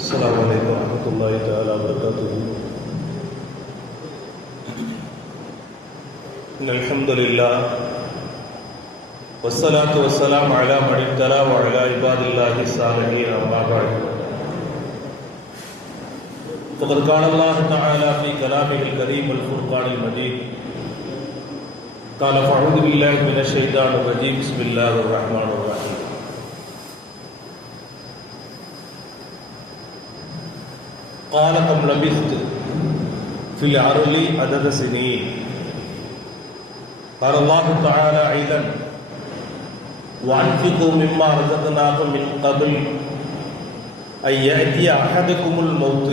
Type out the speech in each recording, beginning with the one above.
السلام عليكم ورحمة الله تعالى وبركاته. إن الحمد لله والصلاة والسلام على من ابتلى وعلى عباد الله الصالحين أما بعد. فقد قال الله تعالى في كلامه الكريم الفرقان المجيد قال فأعوذ بالله من الشيطان الرجيم بسم الله الرحمن الرحيم. قال كم لبثت في الأرض عدد سنين. قال الله تعالى أيضا وأنفقوا مما رزقناكم من قبل أن يأتي أحدكم الموت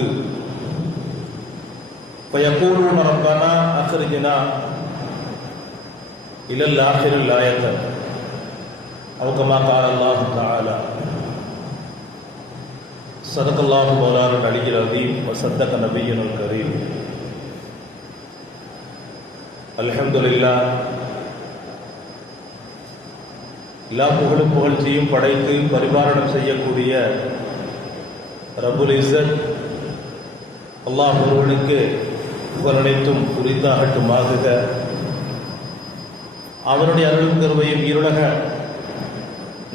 فيقولون ربنا أخرجنا إلى الآخر الآية أو كما قال الله تعالى. صدق الله مولانا العلي العظيم وصدق نبينا الكريم. الحمد لله. எல்லா புகழும் புகழ்ச்சியும் படைத்து பரிபாலனம் செய்யக்கூடிய ரப்புல் இஸ்ஸத் அல்லாஹ் ஒருவனுக்கு புகழனைத்தும் குறித்தாகட்டுமாகுக. அவனுடைய அருளும் கருவையும் ஈருலக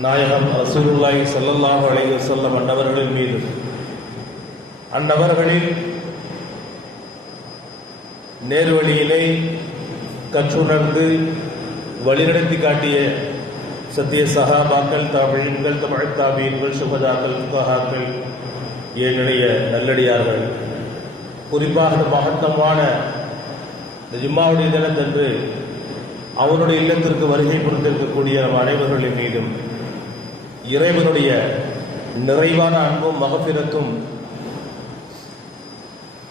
நாயகம் ரசூலுல்லாஹி ஸல்லல்லாஹு அலைஹி வஸல்லம் அன்னவர்களின் மீது அன்னவர்களில் நேர்வழியிலே கற்றுணர்ந்து வழிநடத்தி காட்டிய சத்திய சஹாபாக்கள், தாபீன்கள், தபஅத் தாபீன்கள், சுஹதாக்கள், ஃபுகஹாக்கள், ஏனைய நல்லடியார்கள், குறிப்பாக மகத்தமான ஜும்மாவுடைய தினத்தன்று அவருடைய இல்லத்திற்கு வருகை புரிந்திருக்கக்கூடிய நம் அனைவர்களின் மீதும் இறைவனுடைய நிறைவான அன்பும் மகஃபிரத்தும்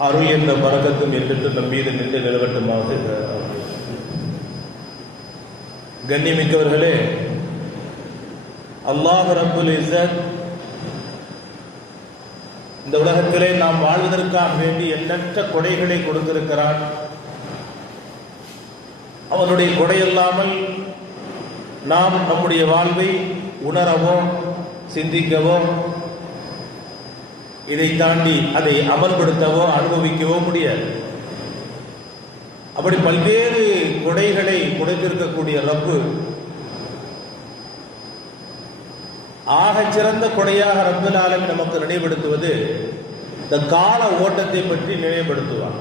அருள் என்ற பரக்கத்தும் என்று நம் மீது நின்று நிலவட்டுமாக. கண்ணியமிக்கவர்களே, அல்லாஹ் ரப்புல் இஸ்ஸத் இந்த உலகத்திலே நாம் வாழ்வதற்காக வேண்டி எண்ணற்ற கொடைகளை கொடுத்திருக்கிறான். அவனுடைய கொடையில்லாமல் நாம் நம்முடைய வாழ்வை உணரவோ சிந்திக்கவோ இதை தாண்டி அதை அமல்படுத்தவோ அனுபவிக்கவோ முடியாது. அப்படி பல்வேறு கொடைகளை கொடுத்திருக்கக்கூடிய ரப்பு ஆகச் சிறந்த கொடையாக ரப்புல் ஆலமீன் நமக்கு நினைவுபடுத்துவது இந்த கால ஓட்டத்தை பற்றி நினைவுபடுத்துவார்.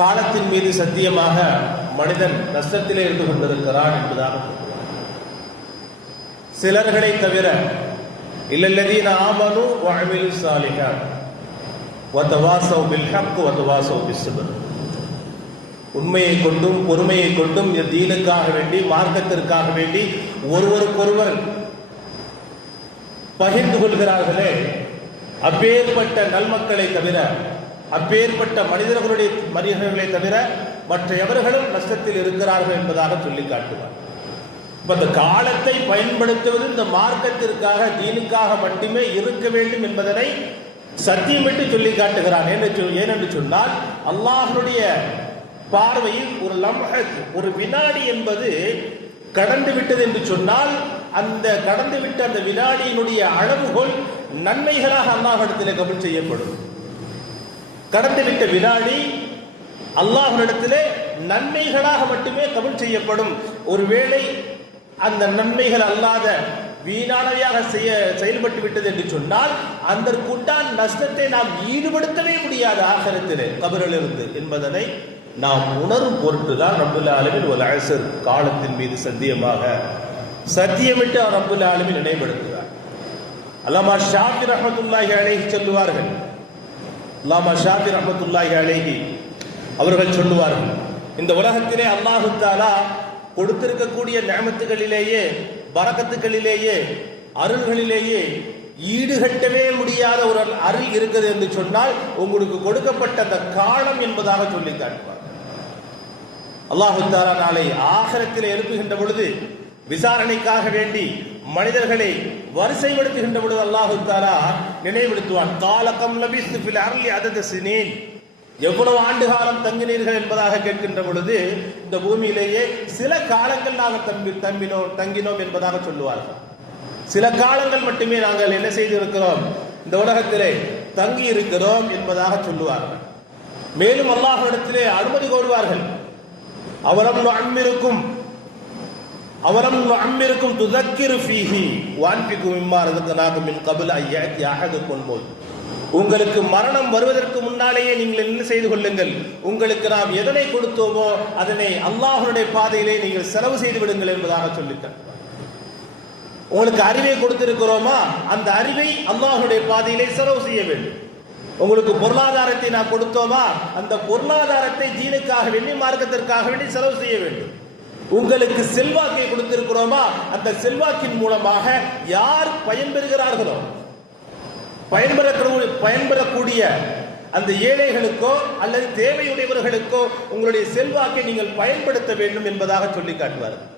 காலத்தின் மீது சத்தியமாக மனிதன் நஷ்டத்திலே இருந்து கொண்டிருக்கிறான் என்பதாக சிலர்களை தவிர இல்லல்லதீன ஆமனு வஅமிலு ஸாலிஹாத் வதவாஸவ் பில் ஹக் வதவாஸவ் பிஸ்ஸப்ர். உண்மையை கொண்டும் பொறுமையை கொண்டும் தீனுக்காக வேண்டி மார்க்கத்திற்காக வேண்டி ஒருவருக்கொருவர் பகிர்ந்து கொள்கிறார்களே, அப்பேற்பட்ட நல்மக்களை தவிர, அப்பேற்பட்ட மனிதர்களை தவிர மற்ற எவர்களும் நஷ்டத்தில் இருக்கிறார்கள் என்பதாக சொல்லி காட்டுவார். இந்த காலத்தை பயன்படுத்துவது இந்த மார்க்கத்திற்காக தீனுக்காக மட்டுமே இருக்க வேண்டும் என்பதனை சத்தியமிட்டு சொல்லி காட்டுகிறான். ஏனென்று சொன்னால் அல்லாஹ்வுடைய பார்வையில் ஒரு லம்ஹத், ஒரு வினாடி என்பது கடந்து விட்டது என்று சொன்னால் அந்த கடந்து விட்ட அந்த வினாடியினுடைய அளவுகோல் நன்மைகளாக அல்லாஹ்விடத்திலே கபூல் செய்யப்படும். கடந்துவிட்ட வினாடி அல்லாஹ்விடத்திலே நன்மைகளாக மட்டுமே கபூல் செய்யப்படும். ஒருவேளை அந்த நன்மைகள் அல்லாத வீணானவையாக செயல்பட்டு விட்டது என்று சொன்னால் அதற்குண்டான நஷ்டத்தை நாம் ஈடுபடுத்தவே முடியாது ஆகிரத்திலே கபரிலிருந்து என்பதனை நாம் உணரும் பொருட்டுதான் ரப்புல் ஆலமீன் வல் அஸ்ர் காலத்தின் மீது சத்தியமிட்டு ரப்புல் ஆலமீன் நினைவுபடுத்துகிறார். அல்லாமா ஷாஃபி ரஹ்மத்துல்லாஹி அலைஹி சொல்லுவார்கள், அல்லாமா ஷாஃபி ரஹ்மத்துல்லாஹி அலைஹி அவர்கள் சொல்லுவார்கள், இந்த உலகத்திலே அல்லாஹ் தஆலா கொடுத்திருக்கக்கூடிய நிஅமத்துகளிலேயே, பரக்கத்துகளிலேயே, அருள்களிலேயே ஈடுகட்டவே முடியாத ஒரு அருள் இருக்குது என்று சொன்னால் உங்களுக்கு கொடுக்கப்பட்ட அந்த காலம் என்பதாக சொல்லி காட்டுவார். அல்லாஹ் தஆலா நாளை ஆகிரத்திலே எழுப்புகின்ற பொழுது விசாரணைக்காக வேண்டி மனிதர்களை வரிசைப்படுத்துகின்ற பொழுது அல்லாஹ் தஆலா நினைவுபடுத்துவான். காலகம் லபிஸ்து ஃபில் அர்லி அதத சினீன், எவ்வளவு ஆண்டு காலம் தங்கினீர்கள் என்பதாக கேட்கின்ற பொழுது இந்த பூமியிலேயே சில காலங்கள் நாங்கள் தங்கினோம் என்பதாக சொல்லுவார்கள். சில காலங்கள் மட்டுமே நாங்கள் என்ன செய்திருக்கிறோம், இந்த உலகத்திலே தங்கி இருக்கிறோம் என்பதாக சொல்லுவார்கள். மேலும் அல்லாஹ்விடத்திலே அனுமதி கோருவார்கள். அவலம் நுஅம்மிருக்கும் துதக்கிரு ஃபீஹி வஅன்ஃபிகு மிம்மா ரஸக்னாகும் மின் கப்ல அன் யஅதி அஹதுக்குல் மௌத். உங்களுக்கு மரணம் வருவதற்கு முன்னாலேயே நீங்கள் என்ன செய்து கொள்ளுங்கள், உங்களுக்கு நாம் எதனை கொடுத்தோமோ அதனை அல்லாஹ்வுடைய பாதையிலே நீங்கள் செலவு செய்து விடுங்கள் என்பதாக சொல்லித்தார். உங்களுக்கு அறிவை கொடுத்திருக்கிறோமா, அந்த அறிவை அல்லாஹ்வுடைய பாதையிலே செலவு செய்ய வேண்டும். உங்களுக்கு பொருளாதாரத்தை நாம் கொடுத்தோமா, அந்த பொருளாதாரத்தை தீனுக்காக வேண்டி மார்க்கத்திற்காக வேண்டி செலவு செய்ய வேண்டும். உங்களுக்கு செல்வாக்கை கொடுத்திருக்கிறோமா, அந்த செல்வாக்கின் மூலமாக யார் பயன்பெறுகிறார்களோ, பயன்பெறக்கூடிய அந்த ஏழைகளுக்கோ அல்லது தேவையுடையவர்களுக்கோ உங்களுடைய செல்வாக்கை நீங்கள் பயன்படுத்த வேண்டும் என்பதாக சொல்லி காட்டுவார்கள்.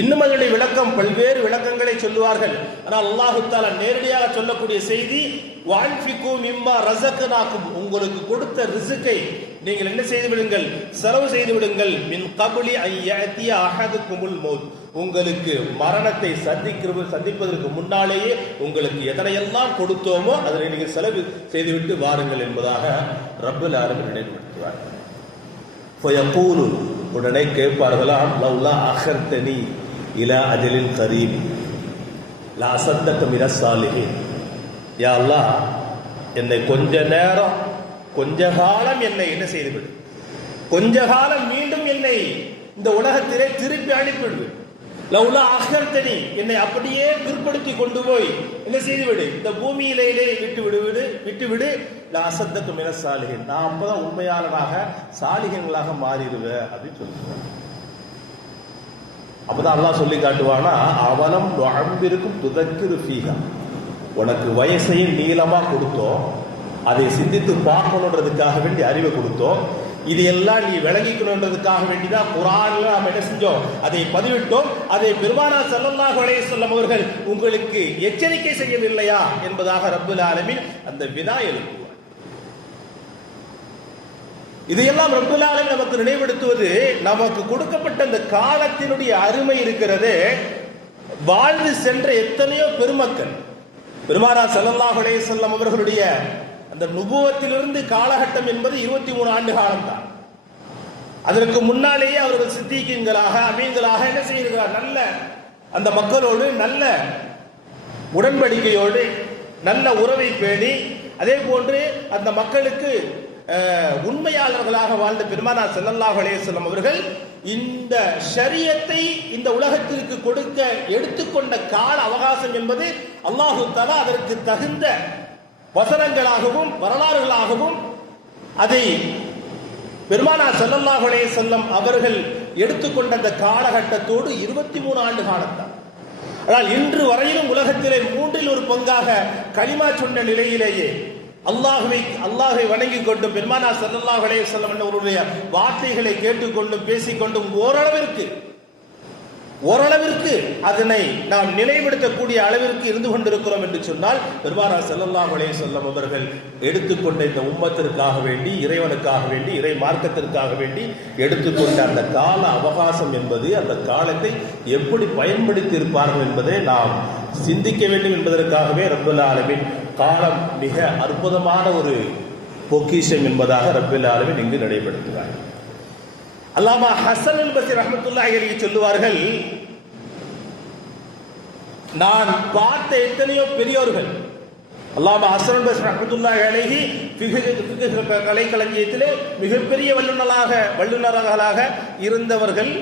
இன்னும் அதனுடைய விளக்கம், பல்வேறு விளக்கங்களை சொல்லுவார்கள். ஆனால் அல்லாஹு தஆலா நேரடியாக சொல்லக்கூடிய செய்தி, வஅன்ஃபிகு மிம்மா ரஸக்னாகும், உங்களுக்கு கொடுத்த ரிஸ்கை நீங்கள் என்ன செய்து விடுங்கள், செலவு செய்து விடுங்கள். மின் கப்லி அன் யஅதிய அஹதுக்குமுல் மௌத், உங்களுக்கு மரணத்தை சந்திப்பதற்கு முன்னாலேயே உங்களுக்கு எதனையெல்லாம் கொடுத்தோமோ அதனை நீங்கள் செலவு செய்துவிட்டு வாருங்கள் என்பதாக ரப்பல் ஆலமீன் நினைவுபடுத்துவார். ஃபயகூலு, உடனே கேட்பார்களாம், லவ்லா அஹர்தனி இலா அஜலின் கரீப் லா அஸத்தக மினஸ் சாலிஹீன். யா அல்லாஹ், என்னை கொஞ்ச நேரம், கொஞ்ச காலம் என்னை என்ன செய்துவிடு, கொஞ்ச காலம் மீண்டும் என்னை இந்த உலகத்திலே திருப்பி அனுப்பிவிடு. லவ்லா அஹர்தனி, என்னை அப்படியே பிற்படுத்தி கொண்டு போய் என்ன செய்துவிடு, இந்த பூமியிலே விட்டுவிடு. லா அஸத்தக மினஸ் சாலிஹீன், நான் அப்பதான் உண்மையாளனாக சாலிஹீன்களாக மாறிடுவேன் அப்படின்னு சொல்லுவேன். அப்பதான் அல்லாஹ் சொல்லி காட்டுவானா, அவலம் நுஅம்மிருக்கும் துதக்கிரு ஃபீஹா, உனக்கு வயசையும் நீளமா கொடுத்தோம், அதை சிந்தித்து பார்க்கணுன்றதுக்காக வேண்டி அறிவை கொடுத்தோம். இது எல்லாம் நீ விளங்கிக்கணுன்றதுக்காக வேண்டிதான் குர்ஆன்ல நாம் என்ன செஞ்சோம், அதை பதிவிட்டோம். அதை பெருமானார் ஸல்லல்லாஹு அலைஹி வஸல்லம் அவர்கள் உங்களுக்கு எச்சரிக்கை செய்யவில்லையா என்பதாக ரப்பல் ஆலமீன் அந்த வினா எழுப்புவார். இதையெல்லாம் ரப்பல் ஆலமீன் நமக்கு நினைவுபடுத்துவது, நமக்கு கொடுக்கப்பட்ட அந்த காலத்தினுடைய அருமை இருக்கிறது. வாழ்ந்து சென்ற எத்தனையோ பெருமக்கள், பெருமானார் ஸல்லல்லாஹு அலைஹி வஸல்லம் அவர்களுடைய அந்த நுபுவத்திலிருந்து காலகட்டம் என்பது 23 ஆண்டு காலம் தான். அதற்கு முன்னாலேயே அவர்கள் சித்திகீன்களாக அமீன்களாக என்ன செய்கிறார், நல்ல அந்த மக்களோடு நல்ல உடன்படிக்கையோடு நல்ல உறவை பேணி, அதே போன்று அந்த மக்களுக்கு உண்மையாளர்களாக வாழ்ந்த பெருமானார் ஸல்லல்லாஹு அலைஹி வஸல்லம் அவர்கள் இந்த ஷரியத்தை இந்த உலகத்திற்கு கொடுக்க எடுத்துக்கொண்ட கால அவகாசம் என்பது அல்லாஹு தஆலா அதற்கு தகுந்த வசனங்களாகவும் வரலாறுகளாகவும் அதை பெருமானார் ஸல்லல்லாஹு அலைஹி வஸல்லம் அவர்கள் எடுத்துக்கொண்ட அந்த காலகட்டத்தோடு 23 ஆண்டு காலத்தான். ஆனால் இன்று வரையிலும் உலகத்திலே 1/3 பங்காக கலிமா சொன்ன நிலையிலேயே அல்லாஹ்வை வணங்கிக் கொண்டும் பெருமானார் ஸல்லல்லாஹு அலைஹி வஸல்லம் அவருடைய வார்த்தைகளை கேட்டுக்கொண்டும் பேசிக்கொண்டும் ஓரளவிற்கு அதனை நாம் நிலைப்படுத்தக்கூடிய அளவிற்கு இருந்து கொண்டிருக்கிறோம் என்று சொன்னால், பெருமானார் ஸல்லல்லாஹு அலைஹி வஸல்லம் அவர்கள் எடுத்துக்கொண்ட இந்த உம்மத்திற்காக வேண்டி, இறைவனுக்காக வேண்டி, இறை மார்க்கத்திற்காக வேண்டி எடுத்துக்கொண்ட அந்த கால அவகாசம் என்பது, அந்த காலத்தை எப்படி பயன்படுத்தி இருப்பார்கள் என்பதை நாம் சிந்திக்க வேண்டும் என்பதற்காகவே ரப்பல் ஆலமீன் காலம் மிக அற்புதமான ஒரு பொக்கிஷம் என்பதாக ரப்பல் ஆலமீன் இங்கு நினைவுபடுத்துகிறார். அல்லாமா ஹஸன் அல் பஸ்ரி ரஹ்மத்துல்லாஹி அலைஹி சொல்லுவார்கள், நான் பார்த்த எத்தனையோ பெரியோர்கள், அல்லாமா ஹஸன் அல் பஸ்ரி ரஹ்மத்துல்லாஹி அலைஹி ஃபிக்ஹ் கலைக்களஞ்சியத்திலே மிகப்பெரிய வல்லுநர்களாக இருந்தவர்கள்.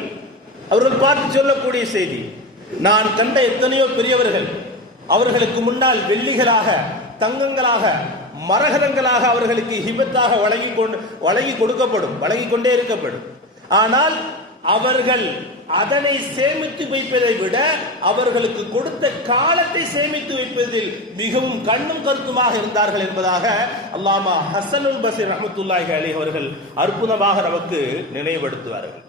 அவர்கள் பார்த்து சொல்லக்கூடிய செய்தி, நான் கண்ட எத்தனையோ பெரியவர்கள், அவர்களுக்கு முன்னால் வெள்ளிகளாக, தங்கங்களாக, மரகதங்களாக அவர்களுக்கு ஹிபத்தாக வழங்கி கொண்டே இருக்கப்படும். ஆனால் அவர்கள் அதனை சேமித்து வைப்பதை விட அவர்களுக்கு கொடுத்த காலத்தை சேமித்து வைப்பதில் மிகவும் கண்ணும் கருத்துமாக இருந்தார்கள் என்பதாக அல்லாமா ஹஸன் அல் பஸ்ரி ரஹ்மத்துல்லாஹி அலைஹி அவர்கள் அற்புதமாக நமக்கு நினைவுபடுத்துவார்கள்.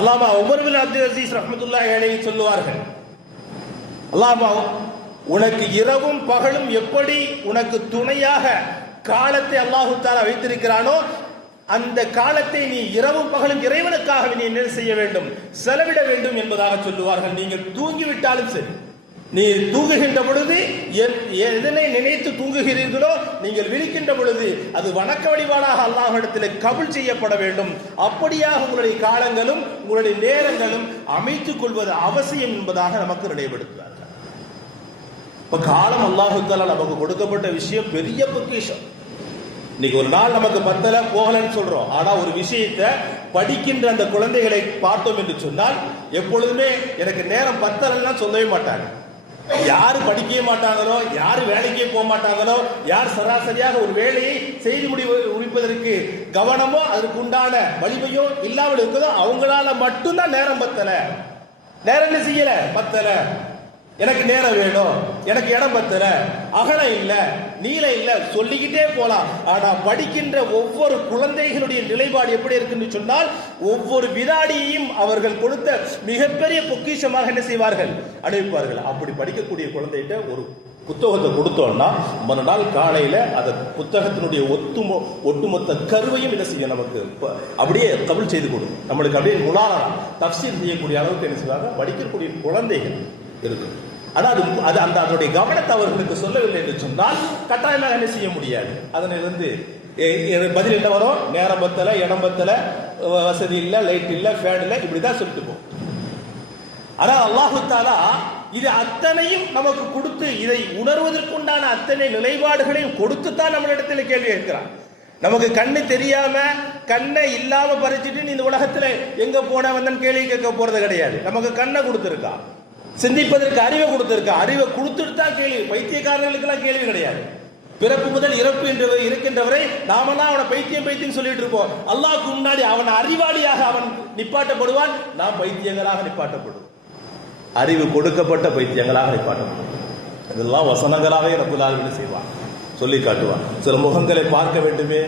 அல்லாமா உமர் பின் அப்துல் அசீஸ் ரஹ்மத்துல்லாஹி அலைஹி சொல்லுவார்கள், அல்லாமா உனக்கு இரவும் பகலும் எப்படி உனக்கு துணையாக காலத்தை அல்லாஹு தஆலா வைத்திருக்கிறானோ, அந்த காலத்தை நீ இரவும் பகலும் இறைவனுக்காக நீ என்ன செய்ய வேண்டும், செலவிட வேண்டும் என்பதாக சொல்லுவார்கள். நீங்கள் தூங்கிவிட்டாலும் சரி, நீ தூங்குகின்ற பொழுது எதனை நினைத்து தூங்குகிறீர்களோ, நீங்கள் விழிக்கின்ற பொழுது அது வணக்க வழிபாடாக அல்லாஹ்விடத்தில் கபூல் செய்யப்பட வேண்டும். அப்படியாக உங்களுடைய காலங்களும் உங்களுடைய நேரங்களும் அமைத்துக் கொள்வது அவசியம் என்பதாக நமக்கு நினைவுபடுத்துவார்கள். இப்ப காலம் அல்லாஹு தஆலா நமக்கு கொடுக்கப்பட்ட விஷயம் பெரிய பொக்கிஷம். இன்னைக்கு ஒரு நாள் நமக்கு பத்தல போகலன்னு சொல்றோம். ஆனா ஒரு விஷயத்தை படிக்கின்ற அந்த குழந்தைகளை பார்த்தோம் என்று சொன்னால் எப்பொழுதுமே எனக்கு நேரம் பத்தலன்னா சொல்லவே மாட்டாங்க. யாரு படிக்கவே மாட்டாங்களோ, யாரு வேலைக்கே போக மாட்டாங்களோ, யார் சராசரியாக ஒரு வேலையை செய்து முடிப்பதற்கு கவனமோ அதற்கு உண்டான வலிமையோ இல்லாமல் இருக்குதோ அவங்களால மட்டும்தான் நேரம் பத்தல. நேரம் என்ன செய்யல, பத்தல, எனக்கு நேரம் வேணும், எனக்கு இடம் பத்தல, அகலம் இல்ல, நீளம் இல்ல, சொல்லிக்கிட்டே போலாம். ஆனா படிக்கின்ற ஒவ்வொரு குழந்தைகளுடைய நிலைப்பாடு எப்படி இருக்குன்னு சொன்னால், ஒவ்வொரு வினாடியையும் அவர்கள் கொடுத்த மிகப்பெரிய பொக்கிஷமாக என்ன செய்வார்கள், அனுப்பிப்பார்கள். அப்படி படிக்கக்கூடிய குழந்தைகிட்ட ஒரு புத்தகத்தை கொடுத்தோம்னா மறுநாள் காலையில அந்த புத்தகத்தினுடைய ஒட்டுமொத்த கருவையும் என்ன செய்யும், நமக்கு அப்படியே கபூல் செய்து கொடுக்கும். நம்மளுக்கு அப்படியே முலானா தஃப்சீர் செய்யக்கூடிய அளவுக்கு என்ன செய்வாங்க படிக்கக்கூடிய குழந்தைகள் இருக்கு. அதாவது அது அந்த அதனுடைய கவனத்தை அவர்களுக்கு சொல்லவில்லை என்று சொன்னால் கட்டாயமாக என்ன செய்ய முடியாது. அதனை பதில் என்ன வரும், நேரம் பத்தல, இடம் பத்தல, வசதி இல்ல, லைட் இல்ல, ஃபேன் இல்ல, இப்படிதான் சொல்லிட்டு போகும். ஆனா அல்லாஹு தஆலா இது அத்தனையும் நமக்கு கொடுத்து இதை உணர்வதற்குண்டான அத்தனை நிலைப்பாடுகளையும் கொடுத்துத்தான் நம்மளிடத்தில் கேள்வி கேட்கிறான். நமக்கு கண்ணு தெரியாம கண்ணை இல்லாம பறிச்சுட்டு நீ இந்த உலகத்துல எங்க போன வந்தன் கேள்வி கேட்க போறது கிடையாது. நமக்கு கண்ணை கொடுத்திருக்கா, சிந்திப்பதற்கு அறிவை கொடுத்திருக்கா, அறிவை கொடுத்துட்டு தான் கேள்வி. பைத்தியக்காரர்களுக்கு எல்லாம் கேள்வி கிடையாது. பிறப்பு முதல் இறப்பு என்று இருக்கின்றவரை நாமெல்லாம் அவனை பைத்தியம் சொல்லிட்டு இருப்போம். அல்லாஹ்வுக்கு முன்னாடி அவன் அறிவாளியாக அவன் நிப்பாட்டப்படுவான், நாம் பைத்தியங்களாக நிப்பாட்டப்படுவோம். அறிவு கொடுக்கப்பட்ட பைத்தியங்களாக நிப்பாட்டப்படும். இதெல்லாம் வசனங்களாகவே ரப்புல் ஆலமீன் செய்வான், சொல்லி காட்டுவான். சில முகங்களை பார்க்க வேண்டுமே,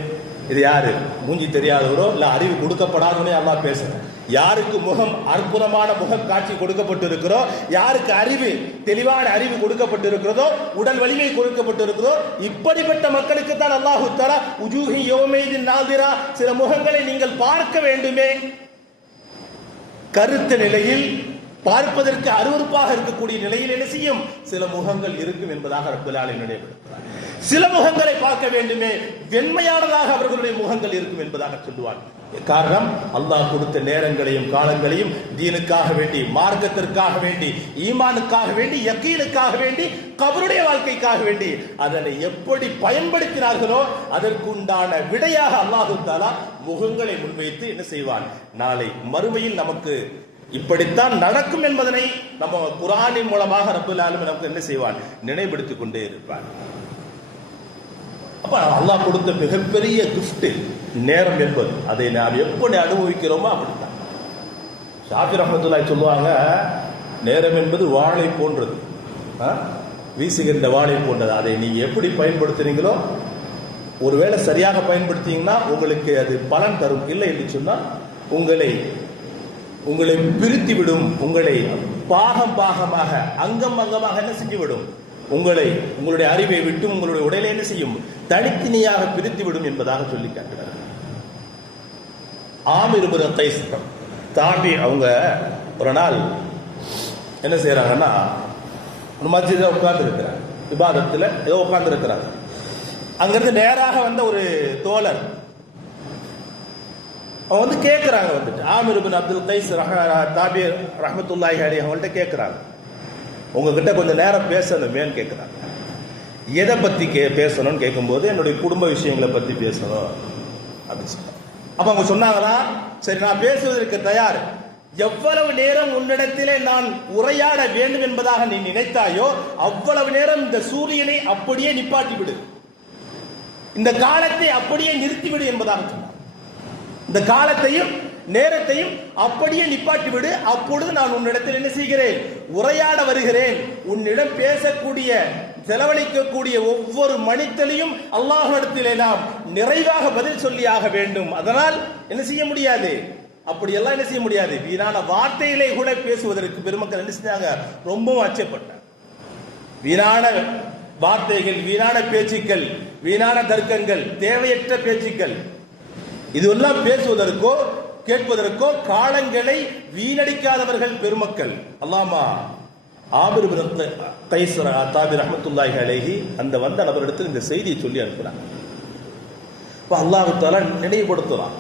இது யாரு, மூஞ்சி தெரியாதவரோ இல்ல அறிவு கொடுக்கப்படாதவனே அல்லாஹ் பேசுறேன். யாருக்கு முகம் அற்புதமான முக காட்சி கொடுக்கப்பட்டிருக்கிறோ, யாருக்கு அறிவு தெளிவான அறிவு கொடுக்கப்பட்டிருக்கிறதோ, உடல் வலிமை கொடுக்கப்பட்டிருக்கிறதோ, இப்படிப்பட்ட மக்களுக்கு தான் அல்லாஹு தஆலா உஜூஹி யௌமைதின் நாதிரா, சில முகங்களை நீங்கள் பார்க்க வேண்டுமே, கருத்த நிலையில் பார்ப்பதற்கு அருவருப்பாக இருக்கக்கூடிய நிலையில் என்ன செய்யும், சில முகங்கள் இருக்கும் என்பதாக ரப்பல் ஆலமீன் நினைவுபடுத்துகிறார். சில முகங்களை பார்க்க வேண்டுமே, வெண்மையானதாக அவர்களுடைய முகங்கள் இருக்கும் என்பதாக சொல்லுவார். காரணம், அல்லாஹ் கொடுத்த நேரங்களையும் காலங்களையும் தீனுக்காக வேண்டி, மார்க்கத்திற்காக வேண்டி, ஈமானுக்காக வேண்டி, யக்கீனுக்காக வேண்டி, கபருடைய வாழ்க்கைக்காக வேண்டி அதனை எப்படி பயன்படுத்தினார்களோ அதற்குண்டான விடையாக அல்லாஹு தஆலா முகங்களை முன்வைத்து என்ன செய்வான், நாளை மறுமையில் நமக்கு இப்படித்தான் நடக்கும் என்பதனை நம்ம குர்ஆனின் மூலமாக ரப்பல் ஆலமீன் நமக்கு என்ன செய்வான், நினைவுபடுத்திக் கொண்டே இருப்பான். அப்ப அல்லாஹ் கொடுத்த மிகப்பெரிய கிஃப்ட் நேரம் என்பது, அதை நாம் எப்படி அனுபவிக்கிறோமோ அப்படித்தான். ஷாஃபி ரஹ்மத்துல்லாஹி சொல்லுவாங்க, நேரம் என்பது வாளை போன்றது, வீசுகின்ற வாளை போன்றது. அதை நீங்க எப்படி பயன்படுத்துறீங்களோ, ஒருவேளை சரியாக பயன்படுத்தீங்கன்னா உங்களுக்கு அது பலன் தரும். இல்லை என்று சொன்னால் உங்களை பிரித்து விடும், உங்களை பாகமாக அங்கம் அங்கமாக என்ன செஞ்சுவிடும், உங்களுடைய அறிவை விட்டு உங்களுடைய உடலை என்ன செய்யும், தனித்தனியாக பிரித்து விடும் என்பதாக சொல்லி காட்டுகிறார். ஆமிர் இப்னு கைஸ் தாபி அவங்க ஒரு நாள் என்ன செய்யறாங்கன்னா, ஒரு மஸ்ஜித்ல உட்கார்ந்து இருக்கிறாங்க, இபாதத்துல ஏதோ உட்கார்ந்து இருக்கிறாங்க. அங்கிருந்து நேராக வந்த ஒரு தோழர் அவங்க வந்து கேட்கிறாங்க, வந்துட்டு ஆமிர் இப்னு அப்துல் கைஸ் தாபி ரஹ்மத்துல்லாஹி அலைஹி அவங்கள்ட்ட கேட்கிறாங்க, உங்ககிட்ட கொஞ்சம் நேரம் பேசணுமேன்னு கேட்குறாங்க. எதை பற்றி பேசணும்னு கேட்கும்போது, என்னுடைய குடும்ப விஷயங்களை பற்றி பேசணும் அப்படின்னு சொன்னாங்க. அப்போ அவங்க சொன்னாங்களா, சரி நான் பேசுவதற்கு தயார், எவ்வளவு நேரம் உன்னிடத்திலே நான் உரையாட வேண்டும் என்பதாக நீ நினைத்தாயோ அவ்வளவு நேரம் இந்த சூரியனை அப்படியே நிப்பாட்டி விடு, இந்த காலத்தை அப்படியே நிறுத்திவிடு என்பதாக சொன்னார். இந்த காலத்தையும் நேரத்தையும் அப்படியே நிப்பாட்டி விடு, அப்பொழுது நான் உன்னிடத்தில் என்ன செய்கிறேன், உரையாட வருகிறேன். உன்னிடம் பேசக்கூடிய செலவழிக்கக்கூடிய ஒவ்வொரு மணித்தலையும் அல்லாஹ்விடத்திலே நாம் நிறைவாக பதில் சொல்லியாக வேண்டும். அதனால் என்ன செய்ய முடியாது, அப்படியெல்லாம் என்ன செய்ய முடியாது, வீணான வார்த்தைகளை கூட பேசுவதற்கு பெருமக்கள் என்ன செஞ்சாங்க, ரொம்பவும் அச்சப்பட்டார். வீணான வார்த்தைகள், வீணான பேச்சுக்கள், வீணான தர்க்கங்கள், தேவையற்ற பேச்சுக்கள், இதுவெல்லாம் பேசுவதற்கோ கேட்பதற்கோ காலங்களை வீணடிக்காதவர்கள் பெருமக்கள். அல்லாமா ஆபிர் பின் கைஸ் தாபி ரஹ்மத்துல்லாஹி அலைஹி அந்த வந்த நபரிடத்தில் இந்த செய்தியை சொல்லி அனுப்புறாங்க. அல்லாஹ் தஆலா நினைவுபடுத்துறான்,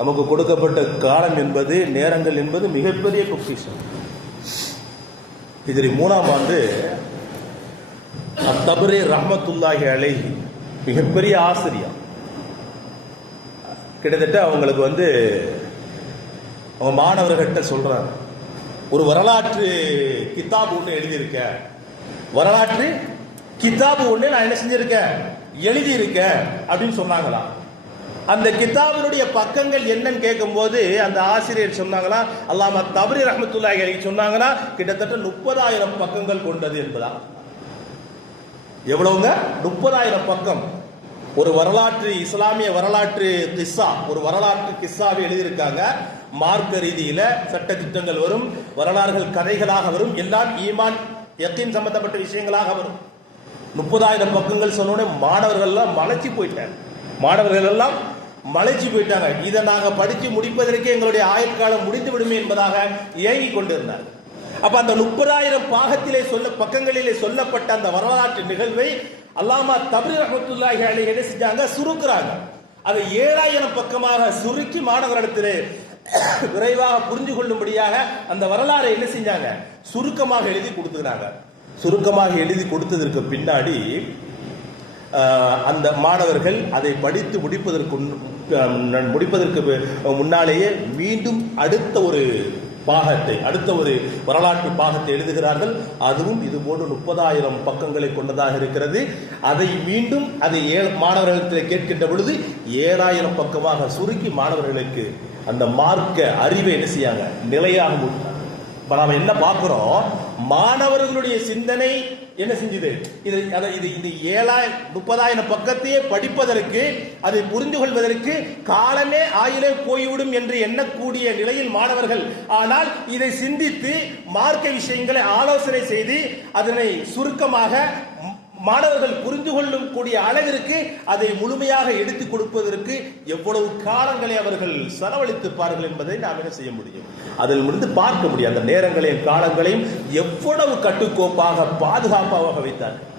நமக்கு கொடுக்கப்பட்ட காலம் என்பது, நேரங்கள் என்பது மிகப்பெரிய பொக்கிஷம். ஹிஜ்ரி 3ஆம் ஆண்டு தபரி ரஹ்மத்துல்லாஹி அலைஹி மிகப்பெரிய ஆசிரியர். கிட்டத்தட்ட அவங்களுக்கு அவங்க மாணவர்கிட்ட சொல்றாங்க, ஒரு வரலாற்று கிதாபு ஒன்று எழுதியிருக்க, வரலாற்று கிதாபு ஒன்று நான் என்ன செஞ்சிருக்கேன், எழுதியிருக்க அப்படின்னு சொன்னாங்களா. அந்த கிதாபினுடைய பக்கங்கள் என்னன்னு கேட்கும் போது அந்த ஆசிரியர் சொன்னாங்களா, அல்லாமா தபரி ரஹ்மத்துல்லாஹி அலைஹி சொன்னாங்கன்னா கிட்டத்தட்ட 30,000 பக்கங்கள் கொண்டது என்பதா. எவ்வளவுங்க? 30,000 பக்கம். ஒரு வரலாற்று, இஸ்லாமிய வரலாற்று கிஸ்ஸா, ஒரு வரலாற்று கிஸ்ஸாவை எழுதியிருக்காங்க. மார்க்க ரீதியில சட்ட திட்டங்கள் வரும், வரலாறுகள் கதைகளாக வரும், எல்லாம் ஈமான் யக்கீன் சம்பந்தப்பட்ட விஷயங்களாக வரும். 30,000 பக்கங்கள் சொன்னோட மாணவர்கள் எல்லாம் மலைச்சு போயிட்டாங்க. மாணவர்கள் எல்லாம் மலைச்சு போயிட்டாங்க. இதை நாங்க படிச்சு முடிப்பதற்கே எங்களுடைய ஆயுள் காலம் முடிந்து விடுமே என்பதாக ஏங்கி கொண்டிருந்தார்கள். அப்ப அந்த 30,000 பாகத்திலே பக்கங்களிலே சொல்லப்பட்ட அந்த வரலாற்று நிகழ்வை அல்லாமா தபரி ரஹ்மத்துல்லாஹி அலைஹி என்ன செஞ்சாங்க, சுருக்குறாங்க. அதை 7,000 பக்கமாக சுருக்கி மாணவர்களிடத்திலே விரைவாக புரிஞ்சு கொள்ளும்படியாக அந்த வரலாறை என்ன செஞ்சாங்க, சுருக்கமாக எழுதி கொடுத்துக்கிறாங்க. சுருக்கமாக எழுதி கொடுத்ததற்கு பின்னாடி அந்த மாணவர்கள் அதை படித்து முடிப்பதற்கு முன்னாலேயே மீண்டும் அடுத்த ஒரு பாகத்தை, அடுத்த ஒரு வரலாற்று பாகத்தை எழுதுகிறார்கள். அதுவும் இது போன்று 30,000 பக்கங்களை கொண்டதாக இருக்கிறது. அதை மீண்டும் அதை மாணவர்களிடத்தில் கேட்கின்ற பொழுது 7,000 பக்கமாக சுருக்கி மாணவர்களுக்கு அந்த மார்க்க அறிவை என்ன செய்யாங்க, நிலையாக முடித்தாங்க. இப்ப நாம என்ன பார்க்கிறோம், மாணவர்களுடைய சிந்தனை என்ன செஞ்சது, இது 30,000 பக்கத்தையே படிப்பதற்கு, அதை புரிந்து கொள்வதற்கு காலமே ஆயிலே போய்விடும் என்று எண்ணக்கூடிய நிலையில் மாணவர்கள். ஆனால் இதை சிந்தித்து மார்க்க விஷயங்களை ஆலோசனை செய்து அதனை சுருக்கமாக மாணவர்கள் புரிந்து கொள்ளும் கூடிய அளவிற்கு அதை முழுமையாக எடுத்துக் கொடுப்பதற்கு எவ்வளவு காலங்களை அவர்கள் செலவழித்திருப்பார்கள் என்பதை நாம் என்ன செய்ய முடியும், அதில் இருந்து பார்க்க முடியும். அந்த நேரங்களையும் காலங்களையும் எவ்வளவு கட்டுக்கோப்பாக பாதுகாப்பாக வைத்தார்கள்.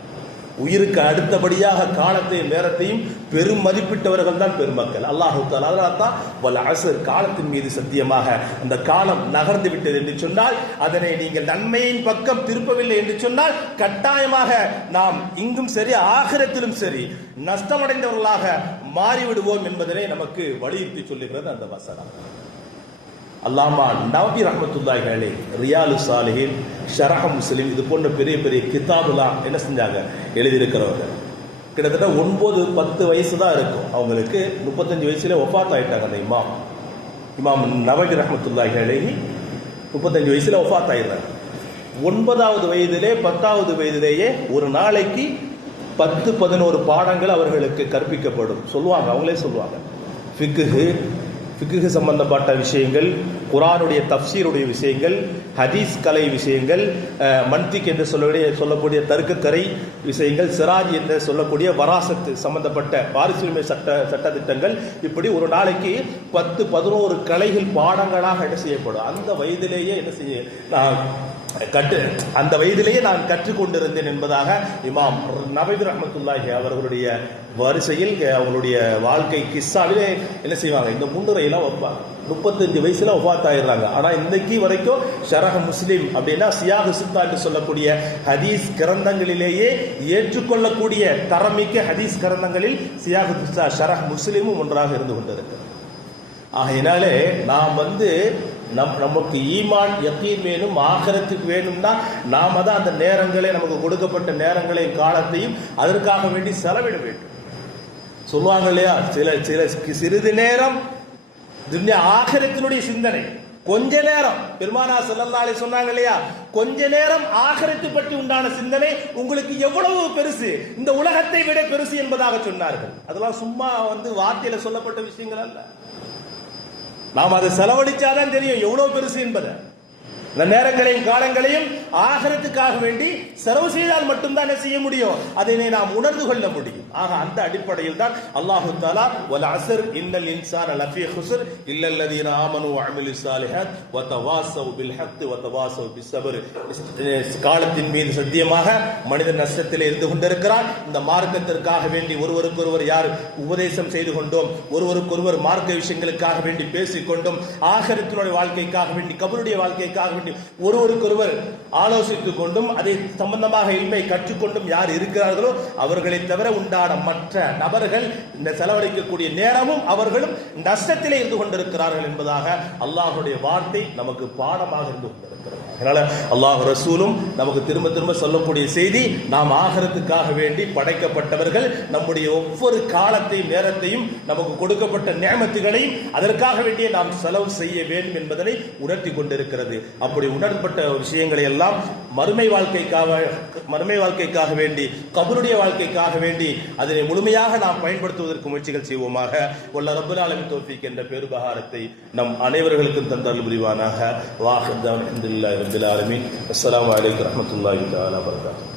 உயிருக்கு அடுத்தபடியாக காலத்தையும் நேரத்தையும் பெரும் மதிப்பிட்டவர்கள் தான் பெருமக்கள். அல்லாஹு தஆலா அதனால்தான் வல் அஸ்ர், காலத்தின் மீது சத்தியமாக, அந்த காலம் நகர்ந்து விட்டது என்று சொன்னால், அதனை நீங்கள் நன்மையின் பக்கம் திருப்பவில்லை என்று சொன்னால் கட்டாயமாக நாம் இங்கும் சரி ஆகிரத்திலும் சரி நஷ்டமடைந்தவர்களாக மாறிவிடுவோம் என்பதனை நமக்கு வலியுறுத்தி சொல்லுகிறது அந்த வசனம். அல்லாமா நவவி ரஹ்மத்துல்லாஹி அலைஹி ரியாலு சாலிஹின், ஷரஹ் முஸ்லிம், இது போன்ற பெரிய பெரிய கிதாபுலாம் என்ன செஞ்சாங்க, எழுதியிருக்கிறவர்கள். கிட்டத்தட்ட 9-10 வயசு தான் இருக்கும் அவங்களுக்கு. 35 வயசுல ஒஃபாத் ஆயிட்டாங்க. அந்த இமாம் நவவி ரஹ்மத்துல்லாஹி அலைஹி 35 வயசுல ஒஃபாத் ஆயிடுறாங்க. 9வது வயதிலே 10வது வயதிலேயே ஒரு நாளைக்கு 10-11 பாடங்கள் அவர்களுக்கு கற்பிக்கப்படும். சொல்லுவாங்க, அவங்களே சொல்லுவாங்க. ஃபிக்ஹ் சம்பந்தப்பட்ட விஷயங்கள், குர்ஆனுடைய தஃப்சீருடைய விஷயங்கள், ஹதீஸ் கலை விஷயங்கள், மன்திக் என்று சொல்லக்கூடிய தர்க்கக்கரை விஷயங்கள், சிராஜ் என்று சொல்லக்கூடிய வராசத்து சம்பந்தப்பட்ட வாரிசுரிமை சட்ட திட்டங்கள், இப்படி ஒரு நாளைக்கு 10-11 கலைகள் பாடங்களாக என்ன செய்யப்படும். அந்த வயதிலேயே என்ன செய்ய அந்த வயதிலேயே நான் கற்றுக்கொண்டிருந்தேன் என்பதாக இமாம் நவவி ரஹ்மத்துல்லாஹி அவர்களுடைய வரிசையில் அவங்களுடைய வாழ்க்கை கிஸ்ஸாவிலே என்ன செய்வாங்க, இந்த முன்னுரையெல்லாம் வைப்பாங்க. 35 வயசுல வஃபாத் ஆயிடுறாங்க. ஆனா இன்னைக்கு வரைக்கும் ஷரஹ் முஸ்லிம் அப்படின்னா சியாக சித்தா என்று சொல்லக்கூடிய ஹதீஸ் கிரந்தங்களிலேயே ஏற்றுக்கொள்ளக்கூடிய தரமிக்க ஹதீஸ் கிரந்தங்களில் சியாக சித்தா ஷரஹ் முஸ்லிமும் ஒன்றாக இருந்து கொண்டிருக்கு. ஆகையினாலே நாம் நமக்கு ஈமான் யக்கீன் வேணும், ஆகிரத்துக்கு வேணும்னா நாம தான் அந்த நேரங்களை, நமக்கு கொடுக்கப்பட்ட நேரங்களையும் காலத்தையும் அதற்காக வேண்டி செலவிட வேண்டும். சொல்லுவாங்க இல்லையா, சிறிது நேரம் துன்யா ஆகிரத்தினுடைய சிந்தனை, கொஞ்ச நேரம், பெருமானா ஸல்லல்லாஹு அலைஹி சொன்னாங்க இல்லையா, கொஞ்ச நேரம் ஆகிரத்து பற்றி உண்டான சிந்தனை உங்களுக்கு எவ்வளவு பெருசு, இந்த உலகத்தை விட பெருசு என்பதாக சொன்னார்கள். அதெல்லாம் சும்மா வார்த்தையில சொல்லப்பட்ட விஷயங்கள் அல்ல. நாம் அதை செலவழிச்சாதான் தெரியும் எவ்வளவு பெருசு என்பதை. இந்த நேரங்களையும் காலங்களையும் ஆகரத்துக்காக வேண்டி செலவு செய்தால் மட்டும்தான் செய்ய முடியும், அதனை நாம் உணர்ந்து கொள்ள முடியும். ஆக அந்த அடிப்படையில் தான் அல்லாஹு தஆலா வல் அஸ்ர் இன்னல் இன்சான லஃபீ குஸ்ர் இல்லல்லதீன ஆமனு வ அமிலுஸ் ஸாலிஹாத் வ தவாஸவ் பில் ஹக் வ தவாஸவ் பிஸ் ஸப்ர், காலத்தின் மீது சத்தியமாக மனிதன் நஷ்டத்தில் இருந்து கொண்டிருக்கிறான். இந்த மார்க்கத்திற்காக வேண்டி ஒருவருக்கொருவர் யார் உபதேசம் செய்து கொண்டோம், ஒருவருக்கொருவர் மார்க்க விஷயங்களுக்காக வேண்டி பேசிக்கொண்டும், ஆகரத்தினுடைய வாழ்க்கைக்காக வேண்டி கபருடைய வாழ்க்கைக்காக வேண்டி ஒருவருக்கொருவர் ஆலோசித்துக் கொண்டும் அதை சம்பந்தமாக இல்மை கற்றுக்கொண்டும் யார் இருக்கிறார்களோ அவர்களை தவிர உண்டான மற்ற நபர்கள் இந்த செலவழிக்கக்கூடிய நேரமும் அவர்களும் நஷ்டத்திலே இருந்து கொண்டிருக்கிறார்கள் என்பதாக அல்லாஹ்வுடைய வார்த்தை நமக்கு பாடமாக இருந்து கொண்டிருக்கிறது. அதனால அல்லாஹ் ரசூலும் நமக்கு திரும்ப திரும்ப சொல்லக்கூடிய செய்தி, நாம் ஆகரத்துக்காக வேண்டி படைக்கப்பட்டவர்கள், நம்முடைய ஒவ்வொரு காலத்தையும் நேரத்தையும் நமக்கு கொடுக்கப்பட்ட நியமத்துகளையும் அதற்காக வேண்டிய நாம் செலவு செய்ய வேண்டும் என்பதனை உணர்த்தி கொண்டிருக்கிறது. அப்படி உணர்த்தப்பட்ட விஷயங்களை எல்லாம் மறுமை வாழ்க்கைக்காக வேண்டி கபருடைய வாழ்க்கைக்காக வேண்டி அதனை முழுமையாக நாம் பயன்படுத்துவதற்கு முயற்சிகள் செய்வோமாக. வல்ல ரப்பல் ஆலமீன் தௌஃபீக் என்ற பெருபகாரத்தை நம் அனைவர்களுக்கும் தந்தருள் புரிவானாக. வாஹிர் தஅவானா அல்ஹம்துலில்லாஹி ரப்பில் ஆலமீன். அஸ்ஸலாமு அலைக்கும் வரஹ்மத்துல்லாஹி தஆலா வபரகாத்துஹு.